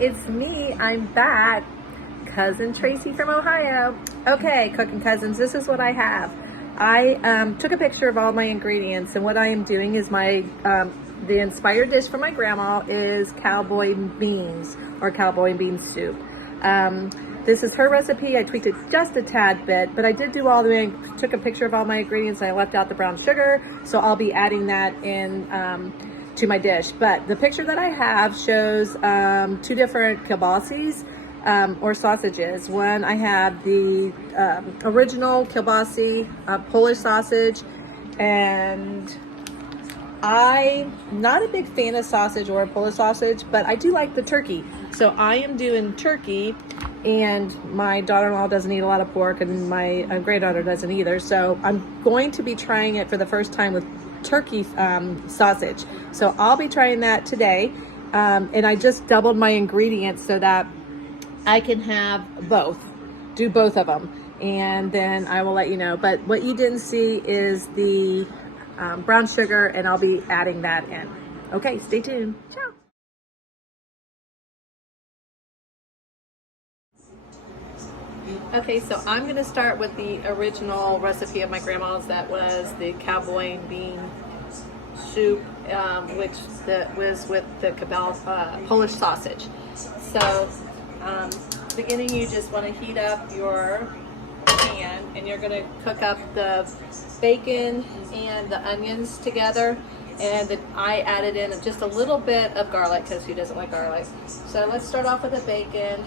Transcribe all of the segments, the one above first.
it's me. I'm back. Cousin Tracy from Ohio. Okay, cooking cousins, this is what I have. I took a picture of all my ingredients, and what I am doing is the inspired dish for my grandma is cowboy beans or cowboy bean soup. This is her recipe. I tweaked it just a tad bit, but I did do took a picture of all my ingredients, and I left out the brown sugar, so I'll be adding that in to my dish. But the picture that I have shows two different kielbases or sausages. One, I have the original kielbasa Polish sausage, and I'm not a big fan of sausage or Polish sausage, but I do like the turkey. So I am doing turkey, and my daughter-in-law doesn't eat a lot of pork, and my granddaughter doesn't either. So I'm going to be trying it for the first time with turkey sausage. So I'll be trying that today. And I just doubled my ingredients so that I can have do both of them. And then I will let you know. But what you didn't see is the brown sugar, and I'll be adding that in. Okay, stay tuned. Ciao. Okay, so I'm going to start with the original recipe of my grandma's. That was the cowboy bean soup, which was with the Polish sausage. So, beginning, you just want to heat up your pan, and you're going to cook up the bacon and the onions together. And I added in just a little bit of garlic, because who doesn't like garlic? So let's start off with the bacon.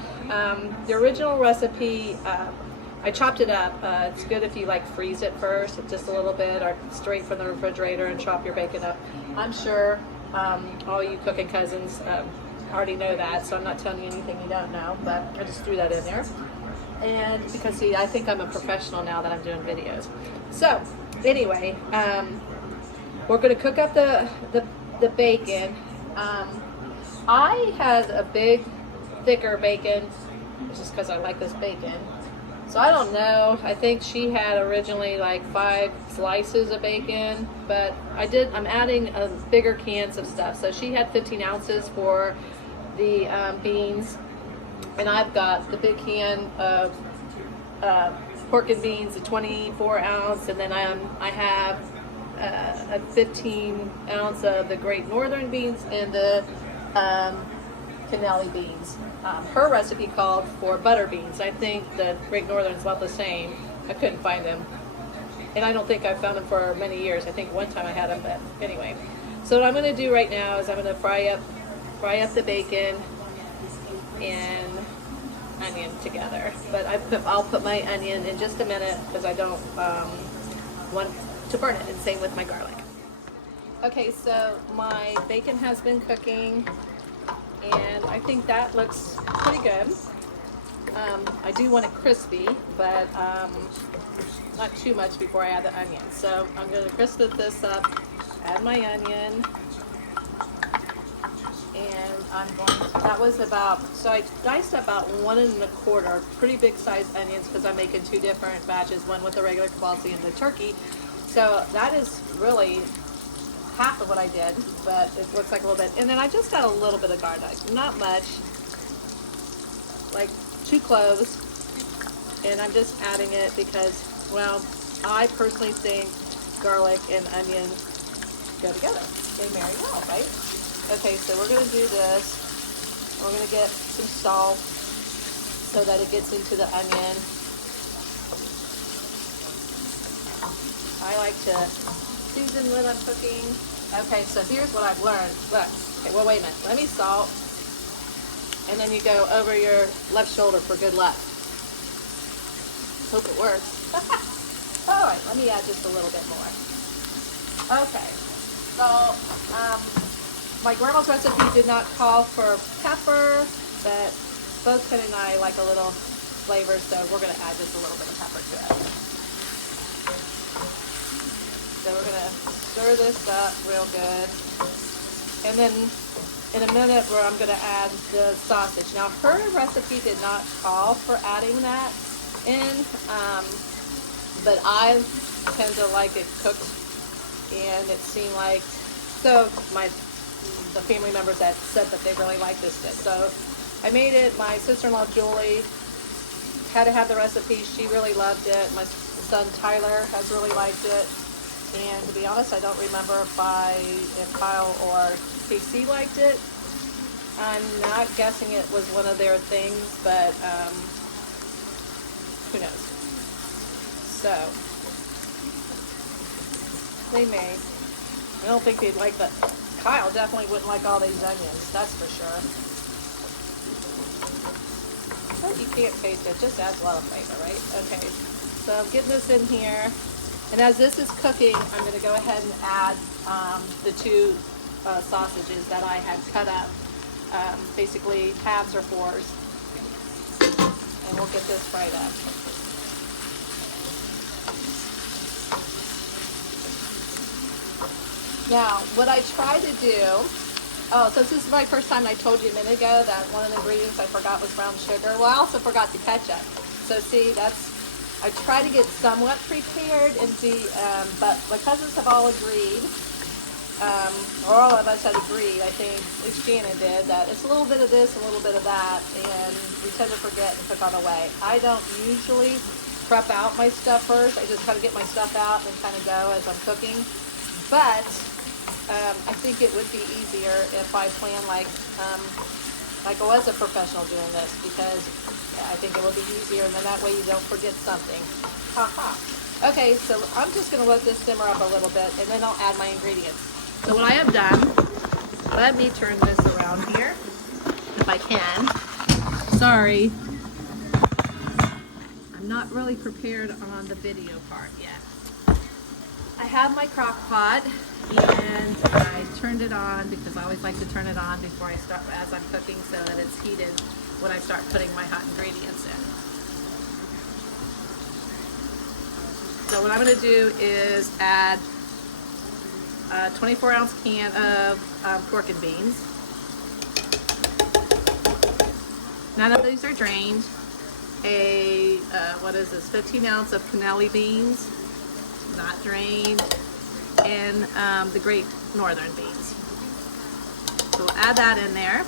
The original recipe, I chopped it up. It's good if you freeze it first, just a little bit, or straight from the refrigerator and chop your bacon up. I'm sure all you cooking cousins already know that, so I'm not telling you anything you don't know, but I just threw that in there. And because, see, I think I'm a professional now that I'm doing videos. So anyway, we're going to cook up the bacon. I had a big, thicker bacon, just because I like this bacon. So I don't know. I think she had originally 5 slices of bacon, but I'm adding bigger cans of stuff. So she had 15 ounces for the beans, and I've got the big can of pork and beans, a 24 ounce, and then I have a 15 ounce of the Great Northern beans and the Cannellini beans. Her recipe called for butter beans. I think the Great Northern is about the same. I couldn't find them, and I don't think I've found them for many years. I think one time I had them, but anyway. So what I'm going to do right now is I'm going to fry up the bacon and onion together. But I'll put my onion in just a minute, because I don't want to burn it, and same with my garlic. Okay, so my bacon has been cooking, and I think that looks pretty good. I do want it crispy, but not too much before I add the onion. So I'm going to crisp this up, add my onion, and so I diced about 1 1/4 pretty big sized onions, because I'm making 2 different batches, one with the regular kielbasa and the turkey. So that is really half of what I did, but it looks like a little bit. And then I just got a little bit of garlic, not much, like 2 cloves, and I'm just adding it because, well, I personally think garlic and onion go together. They marry well, right? Okay, so we're going to do this. We're going to get some salt so that it gets into the onion. I like to season when I'm cooking. Okay, so here's what I've learned. Look, okay, well, wait a minute. Let me salt, and then you go over your left shoulder for good luck. Hope it works. All right, let me add just a little bit more. Okay, so my grandma's recipe did not call for pepper, but both Ken and I like a little flavor, so we're going to add just a little bit of pepper to it. So we're going to stir this up real good. And then in a minute, I'm going to add the sausage. Now, her recipe did not call for adding that in, but I tend to like it cooked, and it seemed like, so the family members that said that they really like this dish. So I made it. My sister-in-law Julie had to have the recipe. She really loved it. My son Tyler has really liked it. And to be honest, I don't remember if Kyle or Tracy liked it. I'm not guessing it was one of their things, but who knows? So they may. I don't think they'd like that. Kyle definitely wouldn't like all these onions, that's for sure. But you can't taste it, just adds a lot of flavor, right? Okay, so I'm getting this in here. And as this is cooking, I'm gonna go ahead and add the two sausages that I had cut up, basically halves or fours. And we'll get this fried up. Now, what I try to do, since this is my first time, and I told you a minute ago that one of the ingredients I forgot was brown sugar. Well, I also forgot the ketchup. So see, I try to get somewhat prepared and see, but my cousins have all agreed, or all of us had agreed, I think, at least Shannon did, that it's a little bit of this, a little bit of that, and we tend to forget and cook on the way. I don't usually prep out my stuff first. I just kind of get my stuff out and kind of go as I'm cooking. But I think it would be easier if I plan like I was a professional doing this, because I think it will be easier, and then that way you don't forget something. Ha. Okay, so I'm just going to let this simmer up a little bit, and then I'll add my ingredients. So what I have done, let me turn this around here, if I can. Sorry, I'm not really prepared on the video part yet. I have my crock pot, and I turned it on because I always like to turn it on before I start, as I'm cooking, so that it's heated when I start putting my hot ingredients in. So what I'm going to do is add a 24-ounce can of Cookin beans. None of these are drained. What is this? 15 ounce of Cannellini beans, not drained, and the Great Northern beans. So we'll add that in there.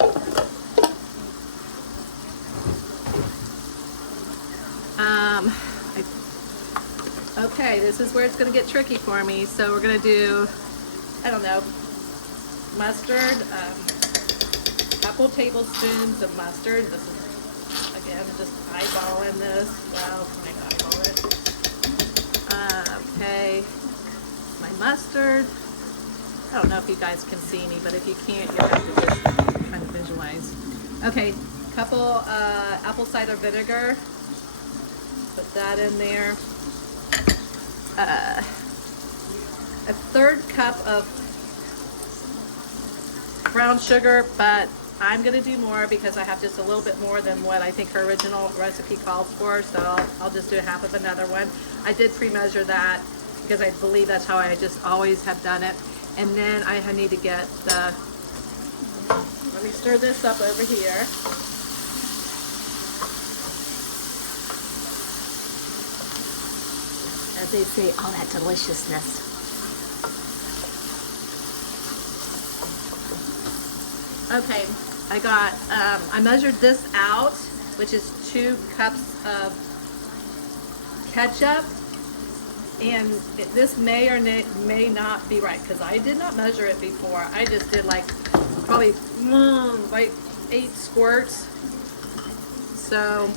Okay, this is where it's going to get tricky for me. So we're going to do, I don't know, mustard, a couple tablespoons of mustard. This is, again, just eyeballing this. Well, maybe eyeball it. Okay, my mustard. I don't know if you guys can see me, but if you can't, you'll have to just kind of visualize. Okay, couple apple cider vinegar. Put that in there. A third cup of brown sugar, but I'm going to do more because I have just a little bit more than what I think her original recipe calls for, so I'll just do half of another one. I did pre-measure that because I believe that's how I just always have done it. And then I need to get the, let me stir this up over here. As they say, all that deliciousness. Okay, I measured this out, which is 2 cups of ketchup, and this may or may not be right, because I did not measure it before. I just did like probably like 8 squirts. So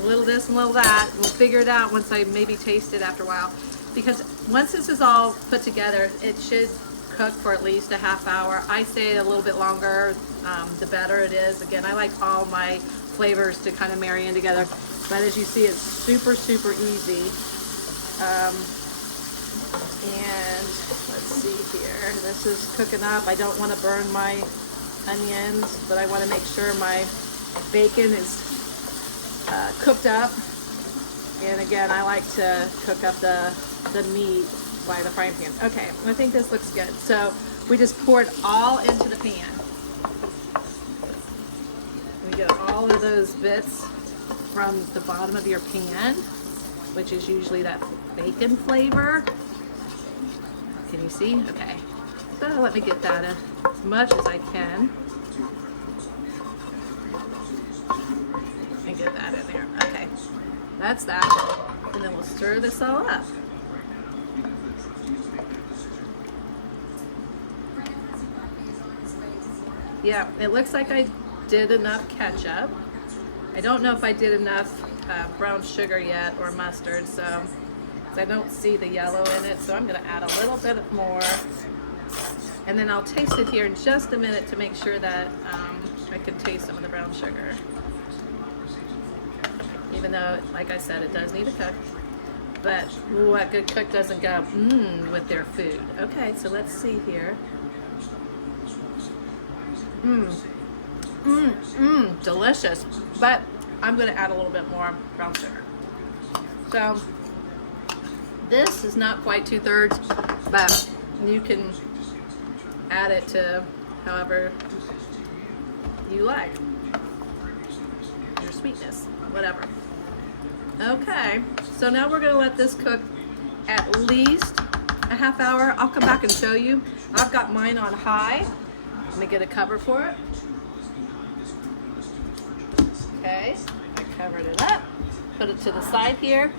a little this and a little that. We'll figure it out once I maybe taste it after a while, because once this is all put together, it should cook for at least a half hour. I say a little bit longer, the better it is. Again, I like all my flavors to kind of marry in together, but as you see, it's super easy. And let's see here, this is cooking up. I don't want to burn my onions, but I want to make sure my bacon is cooked up. And again, I like to cook up the meat by the frying pan. Okay, I think this looks good. So we just pour it all into the pan. We get all of those bits from the bottom of your pan, which is usually that bacon flavor. Can you see? Okay. So let me get that as much as I can. that's that. And then we'll stir this all up. Yeah, it looks like I did enough ketchup. I don't know if I did enough brown sugar yet or mustard, so I don't see the yellow in it, so I'm gonna add a little bit more. And then I'll taste it here in just a minute to make sure that I can taste some of the brown sugar. Even though, like I said, it does need to cook. But what good cook doesn't go with their food. Okay, so let's see here. Delicious. But I'm gonna add a little bit more brown sugar. So this is not quite 2/3, but you can add it to however you like. Your sweetness, whatever. Okay, so now we're gonna let this cook at least a half hour. I'll come back and show you. I've got mine on high. Let me get a cover for it. Okay, I covered it up, put it to the side here,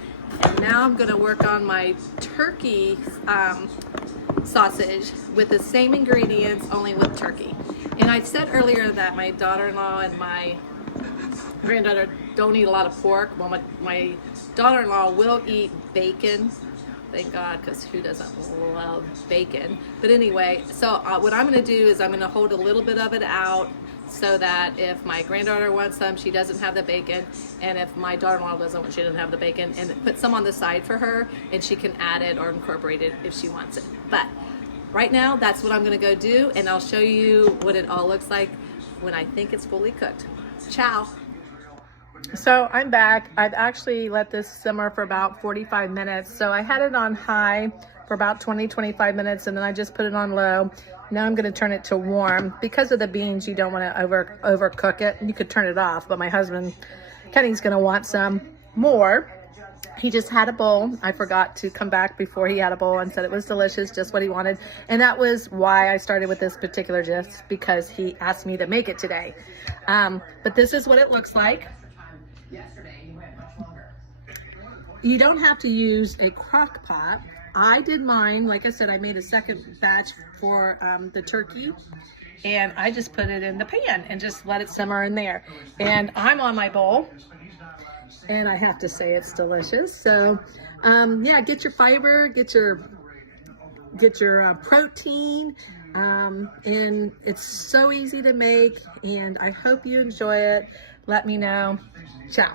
and now I'm gonna work on my turkey sausage with the same ingredients, only with turkey. And I said earlier that my daughter-in-law and my granddaughter don't eat a lot of pork. Well, my daughter-in-law will eat bacon. Thank God, because who doesn't love bacon? But anyway, so what I'm going to do is I'm going to hold a little bit of it out so that if my granddaughter wants some, she doesn't have the bacon. And if my daughter-in-law doesn't want, she doesn't have the bacon. And put some on the side for her, and she can add it or incorporate it if she wants it. But right now, that's what I'm going to go do, and I'll show you what it all looks like when I think it's fully cooked. Ciao. So I'm back. I've actually let this simmer for about 45 minutes. So I had it on high for about 20-25 minutes, and then I just put it on low. Now I'm going to turn it to warm. Because of the beans, you don't want to overcook it. You could turn it off, but my husband, Kenny's going to want some more. He just had a bowl. I forgot to come back before he had a bowl and said it was delicious, just what he wanted. And that was why I started with this particular dish, because he asked me to make it today. But this is what it looks like. You don't have to use a crock pot. I did mine, like I said, I made a second batch for the turkey, and I just put it in the pan and just let it simmer in there. And I'm on my bowl, and I have to say it's delicious. So yeah, get your fiber, get your protein, and it's so easy to make, and I hope you enjoy it. Let me know. Ciao.